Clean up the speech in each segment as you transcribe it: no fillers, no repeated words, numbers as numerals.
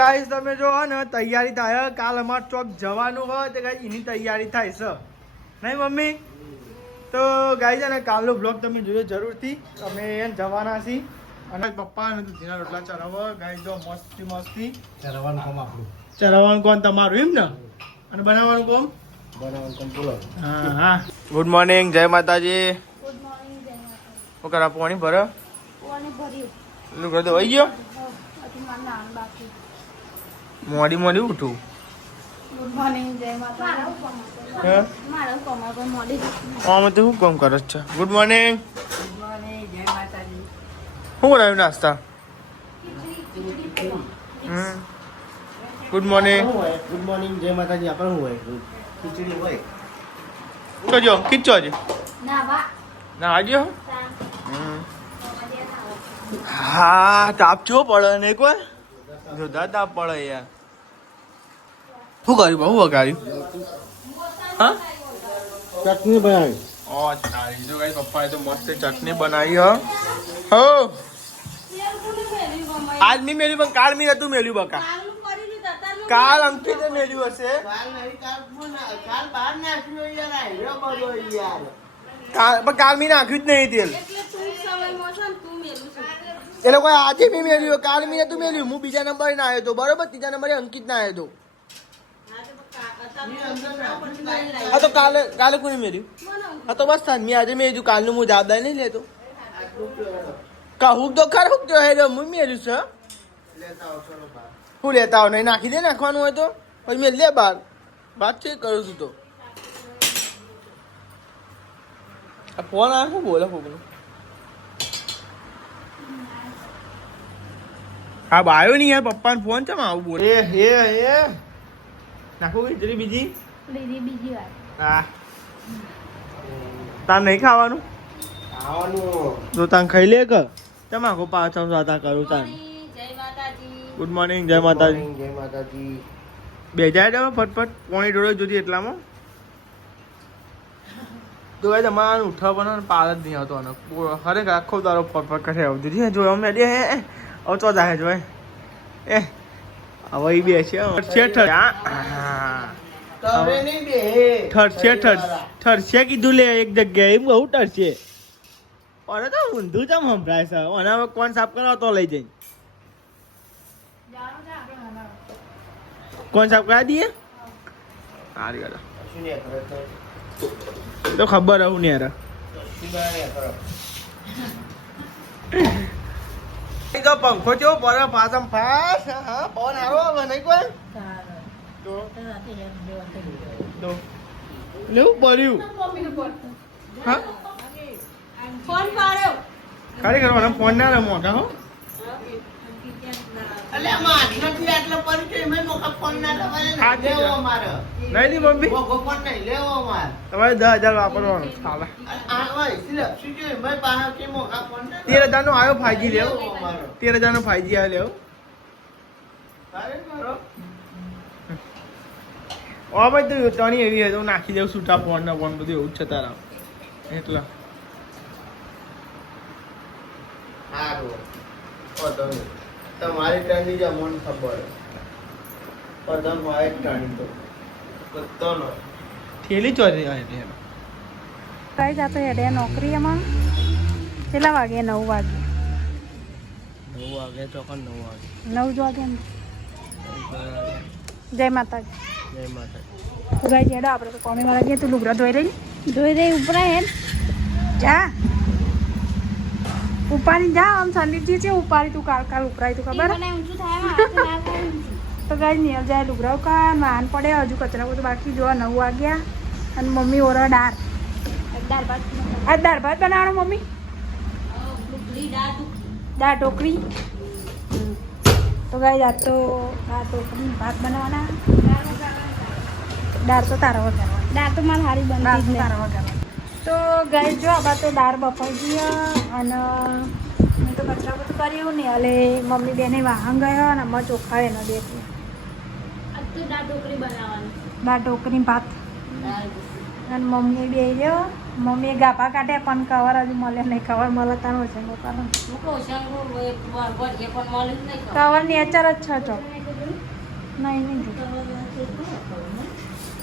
Guys તમે જો ને તૈયારી થાય કાલ અમાર ચોક જવાનું હોય તો ગાઈસ એની તૈયારી થાય છે નહીં મમ્મી? તો ગાઈસ ને કાલનો બ્લોગ તમે જોયો જરૂરથી. અમે જવાના છીએ અને પપ્પા અને દૂધીના રોટલા ચરાવો ગાઈસ. જો મસ્તી મસ્તી ચરાવવાનું કામ આપણું. ચરાવવાનું કોણ તમારું એમ ને? અને બનાવવાનું કોમ બોલો. હા હા. ગુડ મોર્નિંગ, જય માતાજી. ગુડ મોર્નિંગ, જય માતા. શું કરા પાણી ભરો? પાણી ભર્યું. એનું ઘર તો વહી ગયો. હજી મારે નાનું બાકી. મોડી ઉઠું. ગુડ મોર્નિંગ, જય માતા. હે મારા કમર પર મોડી. આમાં તો શું કામ કરે છે? Good morning. ગુડ મોર્નિંગ, જય માતાજી. શું બનાવ્યું નાસ્તા? Good morning. ગુડ મોર્નિંગ, જય માતાજી. આપણે શું હોય? ખીચડી હોય. કજો ખીચો જ ના વા. ના આજ્યો. હા તાપ ચો પડે ને એક વાર જોરદાર તાપ પડે યાર. શું કર્યું બહુ વગાડ્યું? હા ચટણી બનાવી. ઓ તારી જો ગાઈ પપ્પાએ તો મસ્ત ચટણી બનાવી હો. આજ મી મેલ્યું પણ કાલ મી નતું મેલ્યું બકા. કાલ અંકિતે મેલ્યું હશે. પણ કાલ મી નાખ્યું જ નહીં તેલ. એ લોકો આજે બી મેળ્યું, કાલ મી નતું મેળ્યું. હું બીજા નંબરે ના આવ્યો હતો બરોબર, ત્રીજા નંબરે અંકિત ના આવ્યો હતો. હા તો કાલે કોને મેળ્યું? હા તો બસ મેં આજે મેળ્યું, કાલનું હું જવાબદારી નહીં લેતો. કહું તો ખરું તો હે હું મેળ્યું છે. હું લેતા આવ નહીં નાખી દે, નાખવાનું હોય તો પછી મેં લે બાર વાત છે કરું છું. તો આ ફોન આવે શું બોલે ફોન? હા બાયો નહીં યાર, પપ્પાને ફોન છે આવું બોલે. એ નાખો ખીચડી બીજી. બીજી વાર. હા તાર નહીં ખાવાનું? ખાવાનું તો તાન ખાઈ લે કે તમે આખો પાછળ જાતા કરું તાન. જય માતાજી. ગુડ મોર્નિંગ, જય માતાજી. જય માતાજી. બે જાય તમે ફટફટ પોણી ડોળો જોતી એટલામાં તો ભાઈ તમારે ઉઠવા પણ પાર જ નહીં આવતો. આનો ખરેખર આખો તારો ફટફટ કરે આવતી જો અમે હવે ચો જાય જો એ હવે બે છે ઠરશે કીધું લે એક જગ્યાએ એમ બહુ ઠરશે. અરે તો ઊંધું ચમ સંભળાય છે. અને હવે કોણ સાફ કરાવો તો લઈ જઈને કોણ સાફ કરાવી દઈએ? સારી વાત તો ખબર આવું ને યાર. તો પંખો ચેવો પડે પાછમ ફાસ. હા પવન આરો આવે નહીં કોઈ તો લેવું પડ્યું. હા ફોન પાડ્યો. ખાલી કરવાનો ફોન ના રમો કા હો. નહીં ની મમ્મી તમારે 10,000 વાપરવાનું ચાલે. 13,000 નો આવ્યો 5G લેવો. 13,000 નો 5G આવ્યો લેવો. ઓ ભાઈ તું તણી એવી હોય તો નાખી દેવું છૂટા ફોન ને ફોન બધું એવું જ છે તારા એટલે. તમારી ટાણી જ મને ખબર પદમ વાય ટાણી તો કતનો થેલી ચોરી આવે એટલે કઈ જાતો હેડે નોકરી એમાં કેટલા વાગે? 9 વાગે. 9 વાગે ચોકન 9 વાગે 9 જ વાગે એમ. જય માતાજી. જય માતા. ઉગાઈ જેડો આપણે તો કોમી વાળા ગયા તું લુગડા ધોઈ રહી ઉપરા હે જા ઉપાડી જા. આમ સંદીપજી છે ઉપાડી તું કાલ ઉપરાય તું ખબર તો ગાઈ નિયલ જાય લુગડા કા નાન પડે હજુ કચરા બધું બાકી જોવા. 9 વાગ્યા અને મમ્મી ઓરા દાળ ભાત બનાવવાનો મમ્મી. દાળ ઢોકળી તો ગાઈ આ તો દાળ ઢોકળી ભાત બનાવવાના. દાળ તો તારા વગાડવાની. દાળ તો મારે સારી બનતી તારા વગાડવાની. તો ગાઈ જો આ તો દાળ બફાઈ ગઈ અને મેં તો કચરા બધું કર્યું ને એટલે મમ્મી બેને વાહન ગયો અને અમે ચોખા એનો દેખું. દાળ ઢોકળી ભાત અને મમ્મી બે રહ્યો. મમ્મીએ ગાભા કાઢે પણ કવર હજુ મળે નહીં. કવર મળે તારો છે કવર નેચર જ છે. નહીં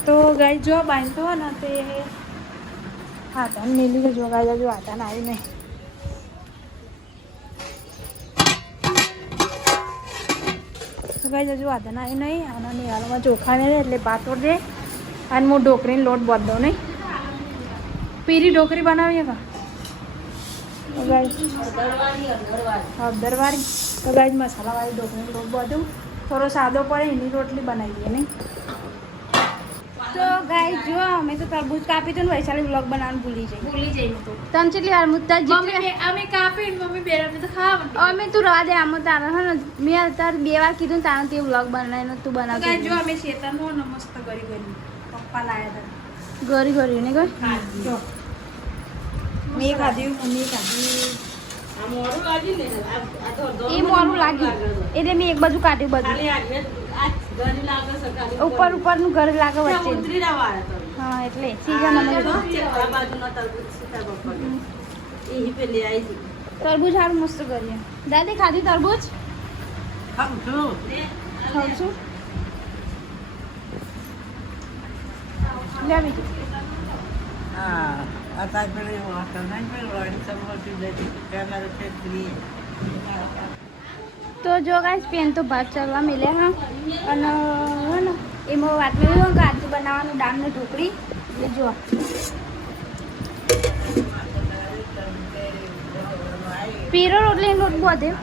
તો ગાય જો બાઈન તો ને તે હાથા મેલી જો ગાય જો હાથા ને આવી નહીં તો ગાય હજુ હાથા ને આવી નહીં અને નિહાળમાં ચોખા ને એટલે પાતો દે અને હું ઢોકરીને લોટ બાંધ દઉં નહીં પીરી ઢોકરી બનાવીએ કા હળદરવાળી તો ગાય મસાલાવાળી ઢોકરીનો લોટ બાંધું થોડો સાદો પડે એની રોટલી બનાવી દઈએ નહીં તો ગાય જો અમે તો તરબૂચ કાપી તો વૈશાલી વ્લોગ બનાવવાનું ભૂલી જઈ તો તને કેટલી વાર મુદ્દા જેટલી અમે કાપી મમ્મી બેરાને તો ખાવા અમે તું રવા દે આમ તારા હે ને મેં તાર 2 વાર કીધું તારે તે વ્લોગ બનાવીને તું બનાવ ગાય જો અમે શેતાનો મસ્ત ગરી પપ્પા લાયા હતા ગરી ને ગઈ જો મેં ખાધી મમ્મી ખાધી એ મોરું લાગ્યું એટલે મેં એક બાજુ કાઢ્યું બધું ઉપરનું ઘર લાગે વચ્ચે હા એટલે સીઝન તરબૂચ સારું મસ્ત કરીએ દાદી ખાધી તરબૂચ ખાઉં છું લે બીજું તો જો ગાઈસ પેન તો ભાત ચડવા મિલ્યા હા અને હે ને એમાં વાત મેળવ્યું કે આજે બનાવવાનું દાળને ઢોકળી એટલે જો પીરો રોટલી લોટ બધે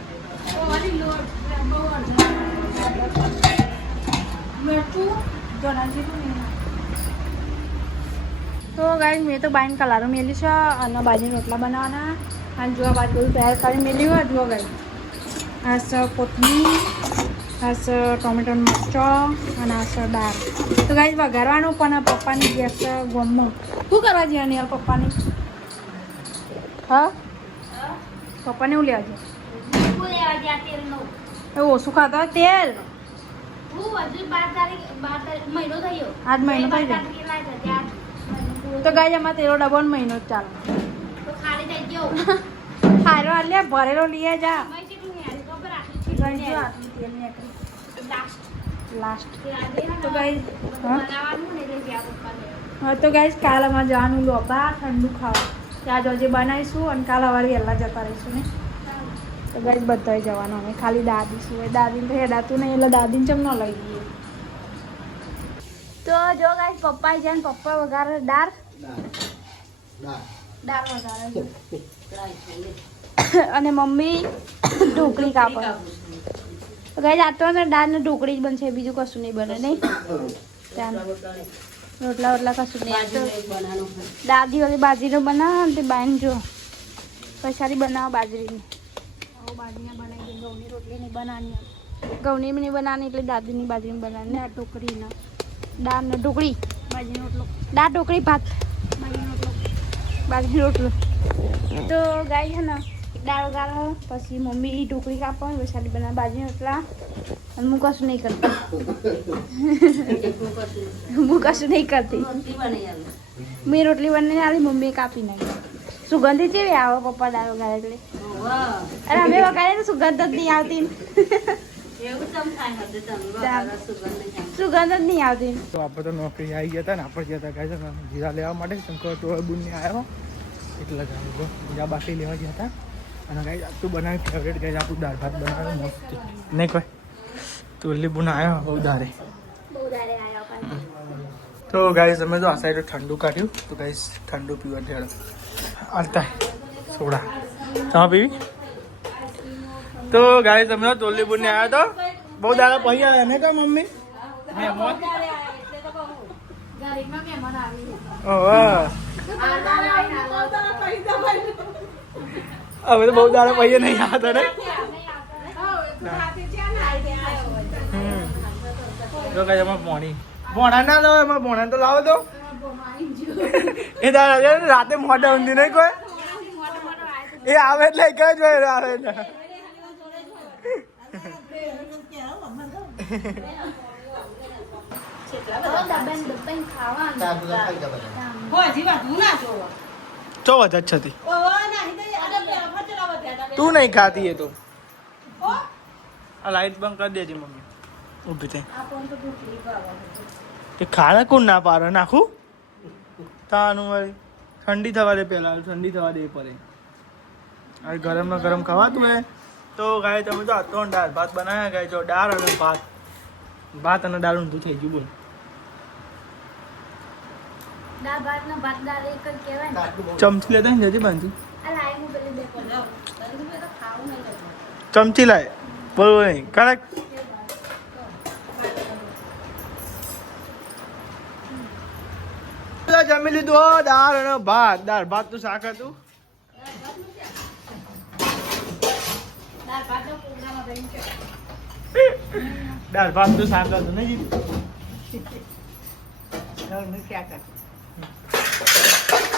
તો ગાઈસ મેં તો બાઈન કલારો મેલી છે અને બાજરીના રોટલા બનાવવાના અને જો આ બાજુ બધું તૈયાર કરી મેલી હોય જો ગાઈસ આ છે કોથમીર આ છે ટોમેટો મરચો અને આ છે દાળ તો ગાઈસ વઘારવાનું પણ પપ્પાની ગેસ છે ગમું શું કરવા જઈએ ને પપ્પાની હા પપ્પાને એવું લેવા છે એવું ઓછું ખાતા હોય તેલ આજ મહિનો થઈ જાય તો ગાય એમાં તેરો ડબો મહિનો જ ચાલો હારો આલે ભરેલો લઈએ જા લાસ્ટ તો ગાઈસ હા તો ગાઈસ કાલ અમારે જવાનું લોબા ઠંડુ ખાવા ત્યાં આજે બનાવીશું અને કાલ સવારે વહેલા જતા રહીશું ને તો ગાઈસ બધાએ જવાનું અમે ખાલી દાદી શું દાદીને તો હેડાતું નહીં એટલે દાદીને ચમ ન લઈ જઈએ તો જો ગાઈસ પપ્પા છે ને પપ્પા વઘારે દાળ વઘારે અને મમ્મી ઢોકળી કાપે તો ગાઈસ આ તો દાળ ને ઢોકળી જ બનશે બીજું કશું નહીં બને નહીં રોટલા કશું નહીં દાદી વાળી બાજરીનો બનાવો ને તે બાઈન જો પછાડી બનાવો બાજરીની બાજરીને બનાવી દે ઘઉંની રોટલી નહીં બનાવવાની ઘઉંની નહીં બનાવવાની એટલે દાદીની બાજરીની બનાવવાની આ ઢોકળીના દાળ ને ઢોકળી બાજરીનો રોટલો દાળ ઢોકળી ભાત બાજરીનો રોટલો તો ગાય છે ને દાળ ગાળો પછી મમ્મી ઢોકળી કાપો વસાડી બનાવે બાજરીના રોટલા અને હું કશું નહીં કરતી મેં રોટલી બનાવી આવી મમ્મીએ કાપી નાખી સુગંધી કેવી આવે પપ્પા દાળ વગાડે એટલે અરે અમે વગાડે તો સુગંધ જ નહીં આવતી સુગંધ જ નહીં આવતી તો આપણે તો નોકરી આવી ગયા હતા ને આપણે ગયા હતા ગાય જીરા લેવા માટે શંકર ટોળ બુનને આવ્યો એટલે ગાય બીજા બાકી લેવા ગયા હતા અને ગાય તું બનાવી ફેવરેટ ગાય આપણું દાળ ભાત બનાવ્યો મસ્ત નહીં કોઈ તુલ્લી બુન આવ્યો બહુ દારે તો ગાઈસ અમે તો આ સાઈડ ઠંડુ કાઢ્યું તો ગાઈસ ઠંડુ પીવા ઠેડો આવતા સોડા તમે પીવી તો ગાઈસ અમે તોલી બુનને આવ્યા તો બહુ દાડા પછી આવ્યા ને કા મમ્મી હવે તો બહુ દાડા પછી નહીં આવતા ને જો કઈ એમાં ભોણા ના લાવો એમાં ભોણા તો લાવો તો એ રાતે મોઢા ઊંધી નહીં કોઈ એ આવે એટલે કઈ જ હોય આવે એટલે ચો જ છતી તું નહીં ખાતી એ તો આ લાઈટ બંધ કરી દેતી મમ્મી ઊભી થઈ આ પણ તો ઢોકળી ભાવે તે ખાને કોણ ના પાડે નાખું તાનું વળી ઠંડી થવા દે પહેલાં ઠંડી થવા દે પડે હવે ગરમનો ગરમ ખવાતું હોય તો ગાય તમે તો આતો દાળ ભાત બનાવ્યા ગાય જો દાળ અને ભાત અને દાળ ઊંધું થઈ ગયું બોલ દાળ ભાત ને ભાત દાળ એક જ કહેવાય ને ચમચી લેતા ને જતી બાંધું આ લાઈ હું પેલી બે પડો તને તો ખાવું નહીં લાગે ચમચી લાય બરોબર નહીં કરેક્ટ જમી લીધું હો દાળ અને ભાત નું શાક હતું દાળ ભાત નો પ્રોગ્રામ હતો એમ કે દાળ ભાત નું શાક હતું નહીં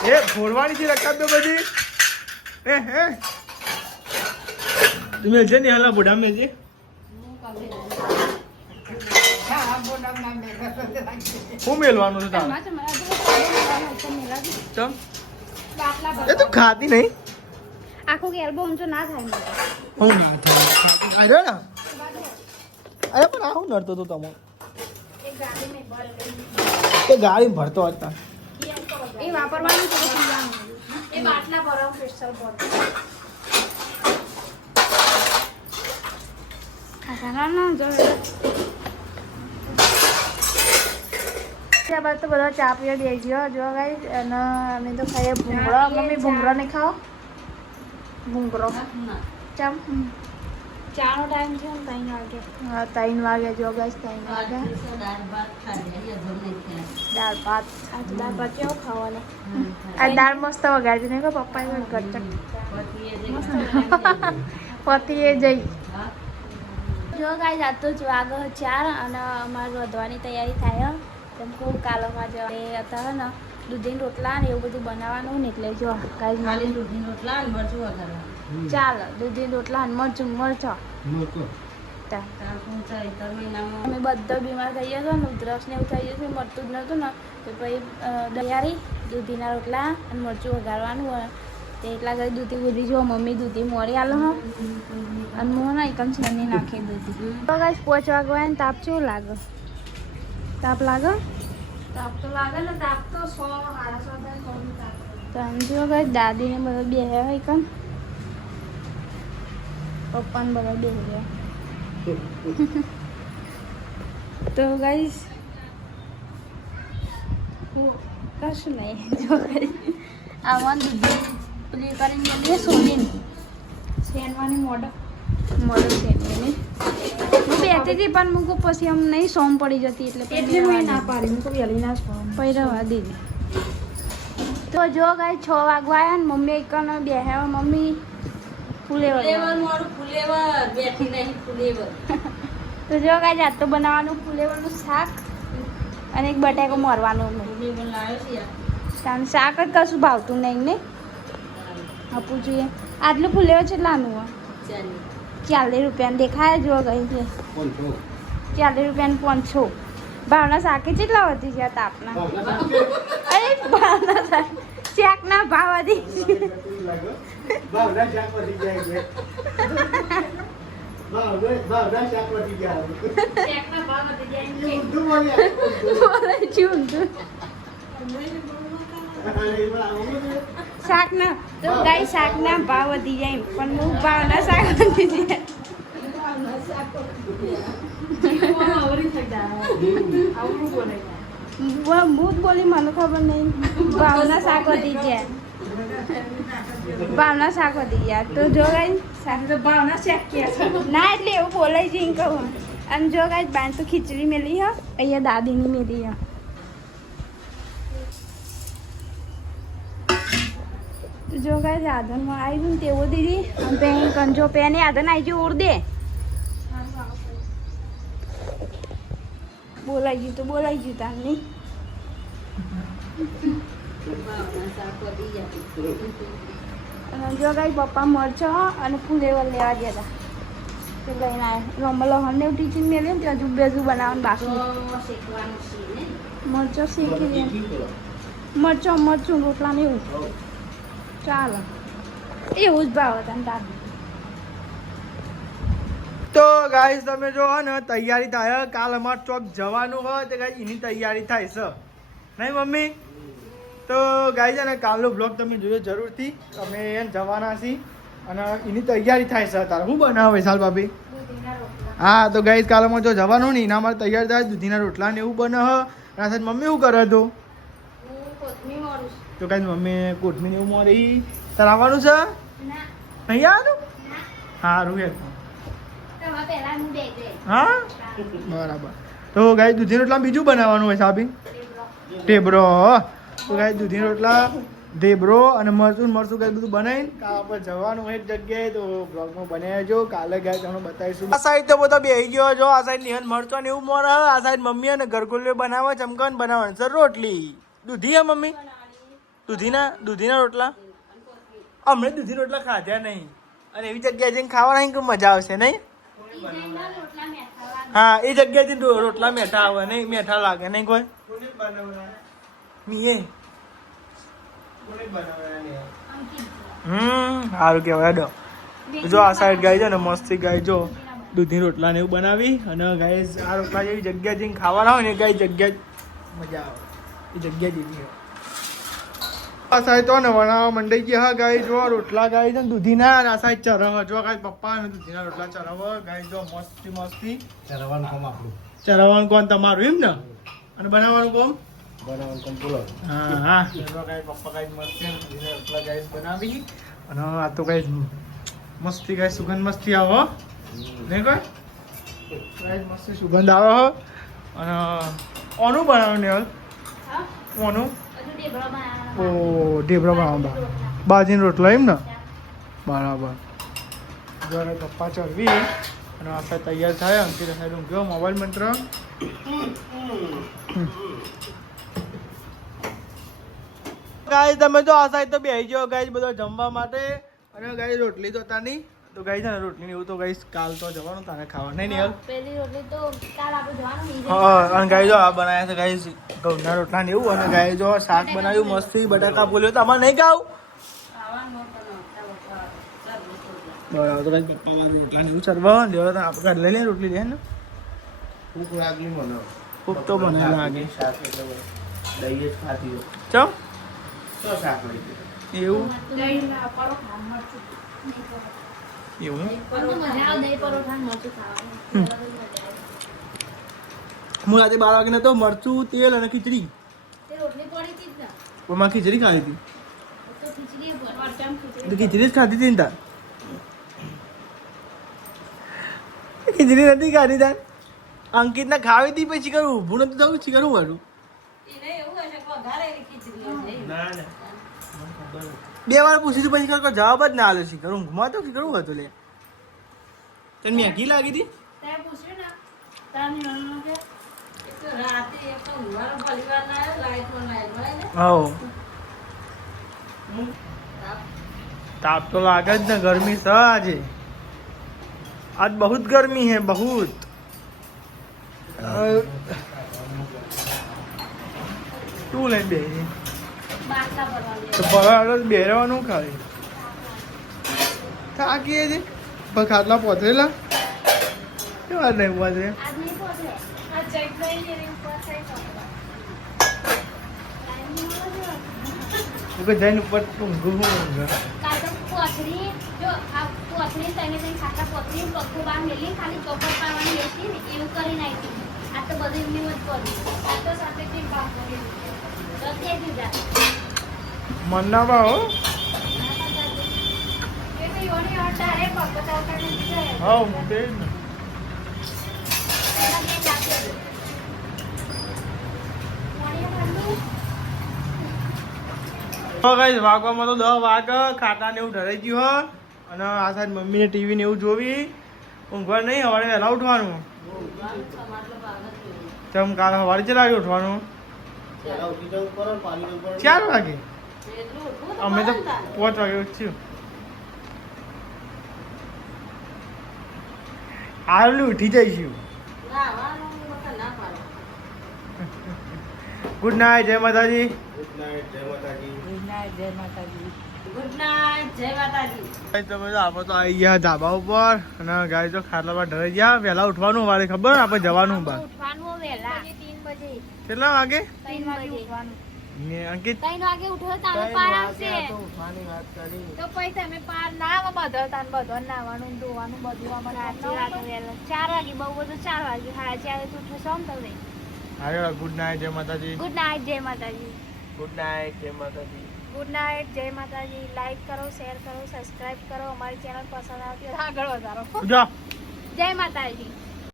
એ ફોડવાની છે રકાબ તો બધી હે તું મેલજે ને હાલા બોડા મેલજે હું મેલવાનું છે તારે ચમ એ તો ખાતી નહીં આખું એલ્બો ઊંચો ના થાય મારે. હું ના થાય અરે ના અરે પણ આવું નડતો તો તમે એક ગાડીમાં ભર એ ગાડી ભરતો હતા એ વાપરવાનું છે પીવાનું એ બાટલા ભરાવ સ્પેશિયલ ભર આ ના જો ત્યાં બાદ તો બધા ચા પીવા બેસી ગયો જો ગાઈસ અને અમે તો ખાઈએ ભૂંગળો મમ્મી ભૂંગળો નહીં ખાઓ ભૂંગળો ચમ ચાનો ટાઈમ છે ને 3 વાગે હા 3 વાગે જો ગાઈસ 3 વાગે દાળ ભાત કેવું ખાવાનું આ દાળ મસ્ત વગાડી નહીં કહો પપ્પાએ ગચક પતિએ જઈ જો ગાઈસ આ તો વાગો 4 અને અમારે વધવાની તૈયારી થાય તેમ કહું કાલોમાં જો એ હતા ને દૂધીના રોટલા ને એવું બધું બનાવવાનું ને એટલે જો ગાઈસ મારી દૂધીના રોટલા ને મરચું વઘારવા ચાલ દૂધીના રોટલા ને મરચું મરચો અમે બધા બીમાર થઈ ગયા ને ઉધરસ ને એવું થઈ જશે મળતું જ નહોતું ને તો પછી તૈયારી દૂધીના રોટલા અને મરચું વઘારવાનું હોય તે એટલા ઘરે દૂધી બુધી જો મમ્મી દૂધી મોડી આલો હો અને મોં એકમ છેની નાખી દૂધી તો ગાઈસ 5 વાગવા ને તાપ કેવું લાગે તાપ લાગે તો લાગે ને તાપ તો 100 150 તો આમ જો ગાઈસ દાદીને બધા બે હોય કન પપ્પાને બધા બે ગયા તો ગાઈસ કશું નહીં જો આમાં દૂધ પેલી કરીને મેળવીએ સોલીને શેનવાની મોડો શેનવાની હું બેઠી હતી પણ મૂકું પછી આમ નહીં સોમ પડી જતી એટલે ના પાડી મૂકું વહેલી ના પહેરવા દીધી તો જો ગાઈસ 6 વાગવા આવ્યા ને મમ્મી એકણ બેહ્યા મમ્મી ફુલેવર બેઠી નહીં ફુલેવર તો જો ગાઈસ આજ તો બનાવવાનું ફુલેવરનું શાક અને એક બટાકો મારવાનું શાક જ કશું ભાવતું નહીં ને આપવું જોઈએ આટલું ફુલેવર કેટલાનું હોય 40 રૂપિયાનું દેખાય જો ગઈ છે 40 રૂપિયાનું 500 ભાવના શાકે કેટલા વધી છે તાપના અરે ભાવના શાક શાકના ભાવ વધી શાકના તો ગાય શાકના ભાવ વધી જાય પણ હું ભાવના શાક વધી જાય હું જ બોલી મને ખબર નહીં ભાવના શાક વધી જાય ભાવના શાક વધી ગયા તો જો ગાઈ શાક તો ભાવના શાક કે ના એટલે એવું બોલાય છે કહું અને જો ગાઈ બાન તો ખીચડી મેલી હા અહીંયા દાદીની મેલી હા તો જો ગાઈ રાધનમાં આવી ગયું ને તેવું દીધી અને પેન કંજો પેને આધન આવી ગયું ઉડ દે બોલાઈ ગયું તો બોલાઈ ગયું તારની અને જો ગાઈ પપ્પા મરચો અને ફુલેવર લેવા ગયા હતા તે લઈને આવ્યા રમલો હરને ટીચિંગ મેળવી ને ત્યાં જુબેજુ બનાવવાનું બાકી મરચો શેકી દે મરચું રોટલા ને એવું ચાલો એવું જ ભાવ હતા તાર તો ગાઈસ તમે જો હો ને તૈયારી થાય કાલ અમાર ચોક જવાનું હોય તો ગાઈસ એની તૈયારી થાય છે નહીં મમ્મી? તો ગાઈસ ને કાલનો બ્લોગ તમે જોયો જરૂરથી. અમે એને જવાના છીએ અને એની તૈયારી થાય છે તારે શું બનાવે વિશાલ ભાભી? હા તો ગાઈસ કાલે અમે જો જવાનું ને એના માટે તૈયાર થાય દૂધીના રોટલા ને એવું બને હ. અને સાથે મમ્મી શું કરે તો ગાઈસ મમ્મી કોથમીર એવું મોરી તારે આવવાનું છે નહીં આવવાનું? સારું યાર. હા બરાબર. તો ગાય દૂધી રોટલા બીજું બનાવવાનું હોય સાબી ઢેબરો. તો ગાય દૂધી રોટલા ઢેબરો અને મરચું ગાય બધું બનાવીને કાલ આપણે જવાનું એક જગ્યાએ. તો બ્લોગમાં બનાવજો કાલે ગાય તમને બતાવીશું. આ સાઈડ તો બધા બેસી ગયો જો. આ સાઈડ નિહન મરચો ને એવું મોર આવે. આ સાઈડ મમ્મી અને ગરગુલ્લે બનાવે ચમકન બનાવવાનું સર રોટલી દૂધી હે મમ્મી દૂધીના રોટલા. હમણાં દૂધી રોટલા ખાધ્યા નહીં અને એવી જગ્યાએ જઈને ખાવાના કે મજા આવશે નહીં? હા એ જગ્યાએથી રોટલા મેઠા આવે નહીં મેઠા લાગે નહીં કોઈ મીએ. સારું કહેવાય ડો. જો આ સાઈડ ગાય છે ને મસ્તી ગાય જો દૂધી રોટલા ને એવું બનાવી અને ગાય આ રોટલા જેવી જગ્યા જઈને ખાવાના હોય ને ગાય જગ્યા મજા આવે એ જગ્યા જેવી હોય. આ સાઈડ તો ને વણાવા મંડાઈ ગયા હા ગાય જો રોટલા ગાય છે ને દૂધીના અને આ સાઈડ ચરવ જો ગાય પપ્પા અને દૂધીના રોટલા ચરવ ગાય જો મસ્તી ચરવાનું કામ આપણું. ચરવવાનું કોણ તમારું એમ ને અને બનાવવાનું કોમ બનાવવાનું કામ બોલો. હા હા જો ગાય પપ્પા ગાય મસ્તી દૂધીના રોટલા ગાય બનાવી અને આ તો ગાય મસ્તી ગાય સુગંધ મસ્તી આવો નહીં કોઈ ગાય મસ્તી સુગંધ આવે હો. અને ઓનું બનાવ્યું ને ઓનું ઓ ઢેબરો બનાવવા બાજીનો રોટલો એમ ને બરાબર. જ્યારે પપ્પા ચરવી અને આપણે તૈયાર થાય અંકિત સાહેબ ઊંઘ્યો મોબાઈલ મંત્ર. ગાય તમે જો આ સાઈડ તો બેસી ગયો ગાય બધો જમવા માટે અને ગાય રોટલી તો હતા નહીં. તો ગાય છે ને રોટલી એવું તો ગાય કાલ તો જવાનું તારે ખાવા નહીં નહીં હા. અને ગાય જો આ બનાવ્યા છે ગાય ઘઉંના રોટલા ને એવું અને ગાય જો શાક બનાવ્યું મસ્તી બટાકા બોલ્યો તો અમારે નહીં ખાવું બરાબર. તો ગાય પપ્પા રોટલા ને એવું ચરવા દેવા તો આપણે લઈ લઈએ રોટલી લે ને ભૂખ લાગી મને. ખૂબ તો મને લાગે શાક એટલે દહીં જ ખાતી હોય. ચમ તો શાક લઈ ગયું. એવું એવું હું રાતે 12 વાગે તો મરચું તેલ અને ખીચડી માં ખીચડી ખાધી હતી તો ખીચડી જ ખાધી હતી ને તાર ખીચડી નથી ખાધી તાર અંકિત ને ખાવી હતી પછી કરું ઊભું નથી થયું પછી કરું મારું ના ના 2 વાર પૂછ્યું પછી કોઈ જવાબ જ ના આવ્યો શીખર ઊંઘમાં તો શીખર હતું લે તને મેગી લાગી હતી હા તાપ તો લાગે જ ને गर्मी છે આજે आज बहुत गर्मी है बहुत તું લઈને બેસી તો બરાબર બેરવાનું ખાલી થાકીએ છે પણ ખાટલા પોતરેલા કેવા નહીં પોતરે જઈને ઉપર ઊંઘું મન ના ભાવ હા હું તે જ ને વાગવામાં તો 10 વાગ ખાતા ને એવું ઢરાઈ ગયું હો અને આ સાઈડ મમ્મીને ટીવી ને એવું જોવી ઊંઘવા નહીં સવારે વહેલા ઉઠવાનું ચમ કાલે સવારે કેટલા વાગે ઉઠવાનું 4 વાગે અમે તો 5 વાગે ઉઠ્યું હાલ ઉઠી જઈશું ગુડ નાઇટ જય માતાજી ગુડ નાઇટ જય માતાજી. જય માતાજી. ગુડ નાઇટ, જય માતાજી. ગાઈસ તમે તો આપણે તો આવી ગયા ધાબા ઉપર અને ગાય તો ખાટલા પર ઢળી ગયા. વહેલા ઉઠવાનું વારે ખબર આપણે જવાનું બહાર ઉઠવાનું વહેલા 3 બજે. કેટલા વાગે 3 વાગે ઉઠવાનું. ને અંકિત 3 વાગે ઉઠો તો તમે પાર આવશે. ઉઠવાની વાત કરી. તો પછી તમે પાર ના આવો બધો તાન બધો નાવાનું ધોવાનું બધું અમારે સાચી વાત વહેલા 4 વાગે બહુ બધું 4 વાગે 4:30 ઉઠો સોમ તો રે. હાલો ગુડ નાઇટ જય માતાજી. ગુડ નાઇટ, જય માતાજી. ગુડ નાઇટ જય માતાજી. ગુડ નાઇટ, જય માતાજી. લાઈક કરો, શેર કરો, સબસ્ક્રાઇબ કરો. અમારી ચેનલ પસંદ આવતી હોય તો આગળ વધારો. જા જય માતાજી.